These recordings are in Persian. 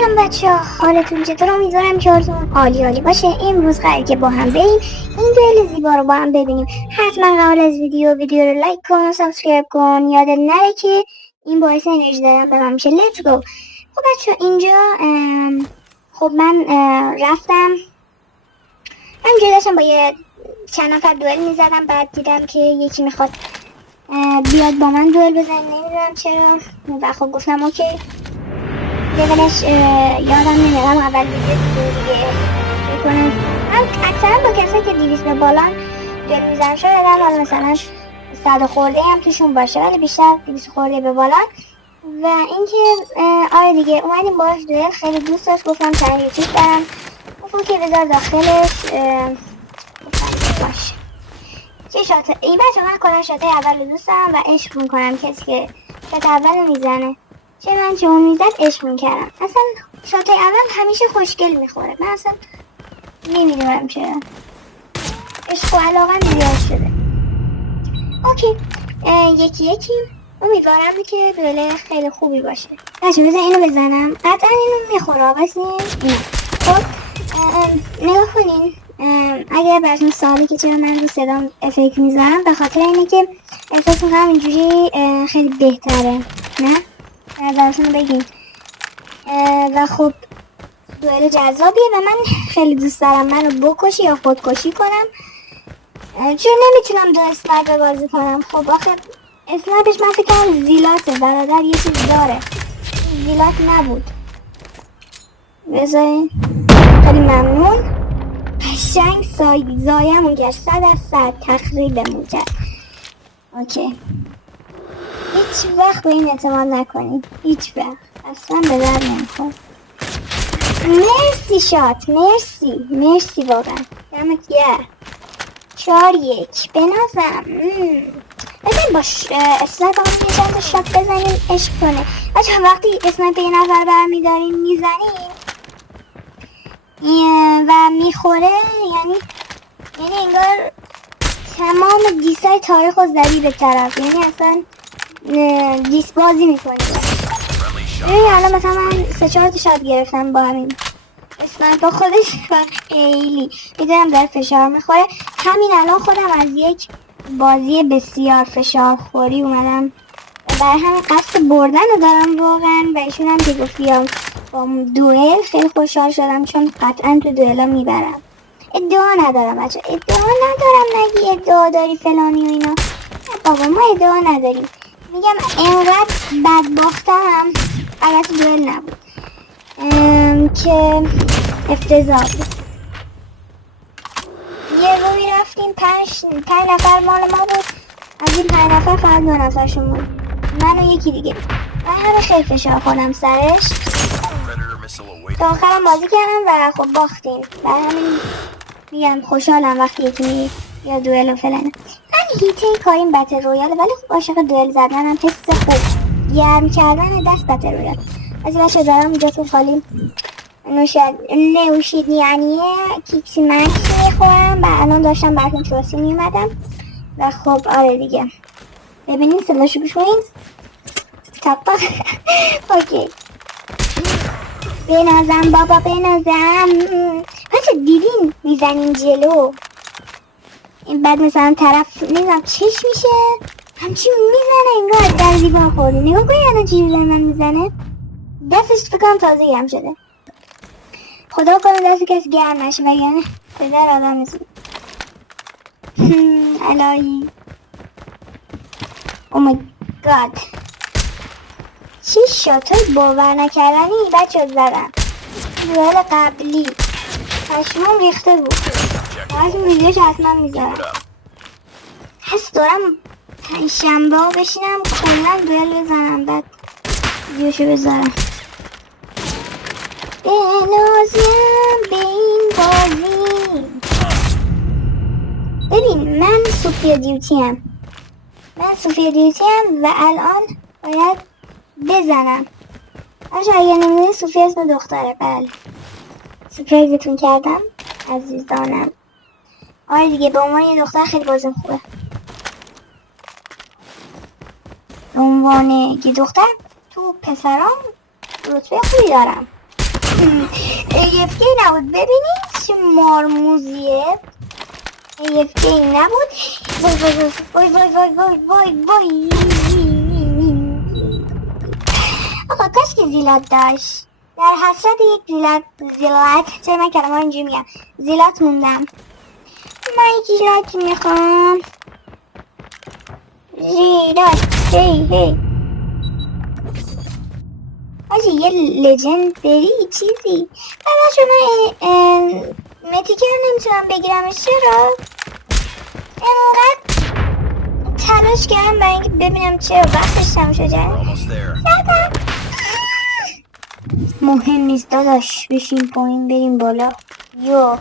سلام بچه ها، حالتون چطور؟ امیدوارم که حالتون عالی باشه. امروز قراره که با هم بریم این دوئل زیبا رو با هم ببینیم. حتما قبل از ویدیو رو لایک کن، سابسکرایب کن، یادت نره که این باعث انرژی دادن به من میشه. لیتس گو. خب بچه ها اینجا خب من رفتم همینجا داشتم با یه چند نفر دوئل میزدم. بعد دیدم که یکی میخواد بیاد با من دوئل بزنه، نمیدونم چرا، و خب گفتم اوکی. لیولش یادم نمیادم اول دیگه میکنم. من اکثرا با کسایی که 200 به بالان دوئل میزنم، شاید حالا مثلا 100 خورده هم توشون باشه، ولی بیشتر 200 خورده به بالان. و اینکه آره دیگه اومدیم باهاش دوئل، خیلی دوست داشت. گفتم چند یوتیوب دارم، گفتم که بذار داخلش گفتم باشه. چه شاته این بچه، من کلا شاته اول رو دوست دارم و عشق میکنم کسی که شاته اول میزنه. چه من چه اون میزد عشق میکردم. اصلا شاته اول همیشه خوشگل میخوره. من اصلا نمیدونم چرا عشق و علاقه زیاد شده. اوکی یکی امیدوارم که دوئل خیلی خوبی باشه. بچه بذار اینو بزنم، قطعا اینو میخوره. بس اینو خب نگاه کنین. اگر براتون سوالی که چرا من رو صدام افکت میذارم، به خاطر اینه که احساس میکنم اینجوری خیلی بهتره. نه نظرتون رو بگین. و خب دوئل جذابیه و من خیلی دوست دارم منو بکشی یا خودکشی کنم، چون نمیتونم دو اسنایپر بازی کنم. خب آخه اسنایپرش من فکر کنم زیلاته، برادر یه چیز داره، زیلات نبود. بذارین خیلی ممنون. قشنگ زایمون کرد، 100% تخریبمون کرد. اوکی هیچ وقت به این اعتماد نکنید، هیچ وقت، اصلا به درد نمیخوره. مرسی شات، مرسی واقعا، دمت گرم. 4-1 بنازم. بزنیم با اسنایپر همون یه چند تا شات بزنیم عشق کنه. بچه وقتی اسنایپر یه نفر برمیداریم میزنیم و میخوره، یعنی انگار تمام دیسای تاریخ رو زدی به طرف، یعنی اصلا دیس بازی میکنی. یعنی الان مثلا من 3-4 تا شات گرفتم با همین اسنایپر خودش و خیلی میدونم داره فشار میخوره. همین الان خودم از یک بازی بسیار فشار خوری اومدم، برای همین قصد بردن رو دارم واقعا. و ایشون هم که گفتیم با دوئل خیلی خوشحال شدم، چون قطعا تو دوئل ها میبرم. ادعا ندارم بچه، ادعا ندارم. نگی ادعا داری فلانی و اینا، نه بابا ما ادعا نداریم. میگم انقدر بد باختم، البته دوئل نبود که افتضاح بود. یه روی رفتیم 5 نفر مال ما بود، از این 5 نفر فقط 2 نفرشون بود، من و یکی دیگه. من همه خیلی فشار خوردم سرش، تا آخرم بازی کردم و خب باختیم. برای همین میگم خوشحالم وقتی یکی یا دوئل و فلانه. من هیته کاریم بتل رویاله، ولی خب عاشق دوئل زدنم، حس خوب گرم کردن دست بتل رویال. از این بچه دارم اینجا تو خالی نوشید یعنی کیکسی مکسی میخورم و الان داشتم براتون توسی میومدم. و خب آره دیگه، ببینین صداشو گوش کنین. تاپا اوکی بنازم بابا بنازم. بچه دیدین میزنیم جلو، این بعد مثلا طرف نمیدونم چش میشه همچین میزنه انگار در دیوار خورده. نگاه کنی الان چی من میزنه، دستش فکرم تازه گرم شده. خدا کنه دست کسی گرم نشه وگرنه پدر آدم میزونه. الهی او مای گاد، چی شاتای باور نکردنی بچه زدن. دوئل قبلی پشمام ریخته بود، براتون ویدیوش حتما میذارم. حس دارم پنجشنبه ها بشینم کلا دوئل بزنم، بعد ویدیوشو بذارم. بنازم به این بازی. ببین من سوفیا دیوتی هم و الان باید بزنم. اگه نمیدونی سوفیا اسم دختره. بله سپرایزتون کردم عزیزانم. آره دیگه، به عنوان یه دختر خیلی بازم خوبه. به عنوان یه دختر تو پسرام رتبه خوبی دارم. AFK نبود. ببینید چه مارموزیه. AFK نبود. وای وای وای وای وای وای وای وای. آقا کاش که زیلات داشت. در حسرت یک زیلات چرا من کلمه اینجوری میگم، زیلات موندم. من زیلات میخوام. زیلات هی آجی یه لژندری چیزی. بعد شما متیکر نمیتونم بگیرمش. چرا؟ انقدر تلاش کردم برای اینکه ببینم چرا وقتش تموم شده. مهم نیست داداش، بشین پایین بریم بالا. یو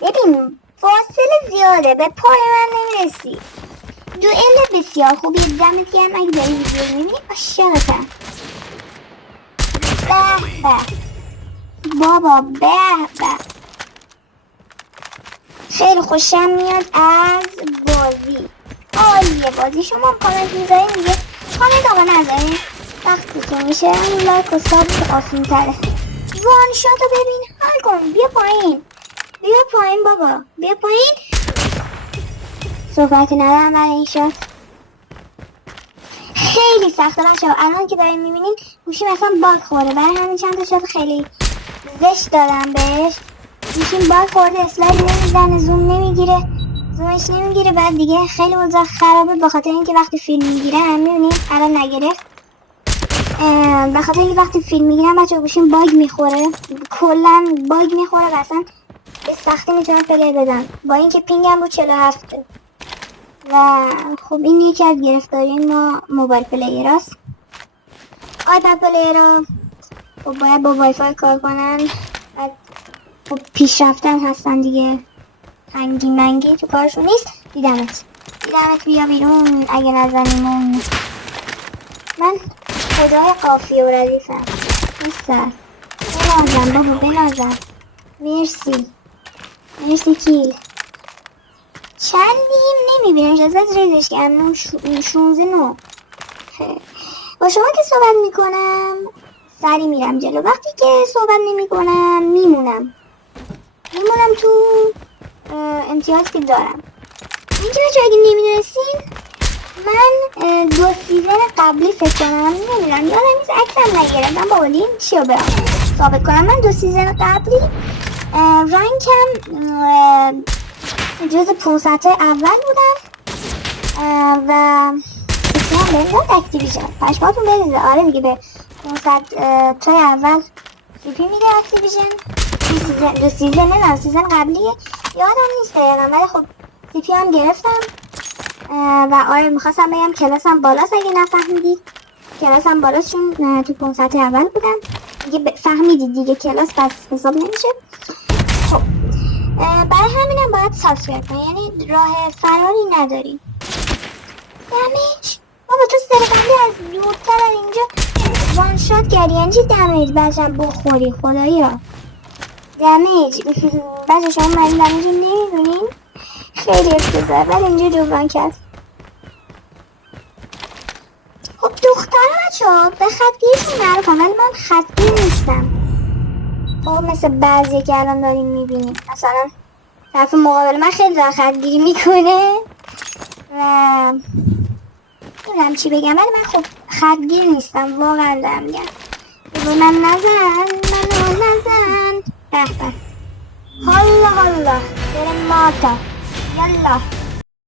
ببین فاصله زیاده، به پای من نمیرسی. دوئل بسیار خوبی. دمت گرم اگه داری ویدیو میبینی. عاشقتم. به بابا به خیلی خوشم میاد از بازی. عالیه بازی. شما کامنت میذارین دیگه. کامنت آقا نذارین وقتی که میشه اون لایک و ساب آسون تره. وان شاتو ببین. حال کن. بیا پایین بابا. بیا پایین. صحبتی ندارم برای این شات. خیلی سخته بچه ها. الان که داریم میبینین گوشیم اصلا باگ خورده. برای همین چند تا شات خیلی زشت دادم بهش. گوشیم باگ خورده. اسلاید نمیزنه. زوم نمیگیره. زومش نمیگیره. بعد دیگه خیلی اوضاع خرابه به خاطر اینکه وقتی فیلم میگیرم میبینین الان نگرفت. به خاطر اینکه وقتی فیلم میگیرم بچه گوشیم باگ میخوره. کلا باگ میخوره و اصلا به سختی میتونم پلی بدم. با اینکه پینگم رو 47 و خب این یکی از گرفتاری ما موبایل پلیر هست. آیپد پلیر ها خب باید با وای فای کار کنن. بعد خب پیشرفتن هستن دیگه. هنگی منگی تو کارشون نیست. دیدمت بیا بیرون اگه نزنیمون. من خدای قافیه و ردیفم. نیستم. بنازم بابا بنازم. مرسی کیل. چندیم نمیبینم. ازت ریزش کردم. 16 با شما که صحبت میکنم سری میرم جلو. وقتی که صحبت نمیکنم میمونم تو امتیاز که دارم. اینجا بچه اگه نمیدونستین من 2 سیزن قبلی فکر کنم نمیدونم یادم نیست عکسم نگرفتم با ولیم چی رو برام ثابت کنم. من 2 سیزن قبلی رنکم جز 500 اول بودم و اسمم بهزاد اکتیویژن. پشماتون بریزه. آره دیگه به 500 تای اول سیپی میده اکتیویژن. 2 سیزن نمیدونم سیزن قبلیه یادم نیست دقیقا ولی خب سیپی هم گرفتم و آره میخواستم بگم کلاسم بالاست. اگه نفهمیدید کلاسم بالاست چون تو 500 اول بودم دیگه. فهمیدید دیگه کلاس پس حساب نمیشه. خب برای همینم باید سابسکرایب کنی. یعنی راه فراری نداری. دمیج بابا تو سرقندی از دورتر از اینجا وان شات کردی. یعنی چی دمیج بچم بخوری خدایی ها. دمیج بچه شما من دمیج رو نمیدونین. خیلی افتضاحه ولی اینجا جبران کرد. خب دختره بچه ها به خطگیرشون معروفم ولی من خطگیر نیستم. خب مثل بعضی که الان داریم میبینیم مثلا طرف مقابل من خیلی داره خطگیری میکنه و نمیدونم چی بگم ولی من خب خطگیر نیستم واقعا دارم میگم. بگو من نزن به حالا بریم ماتا. یالله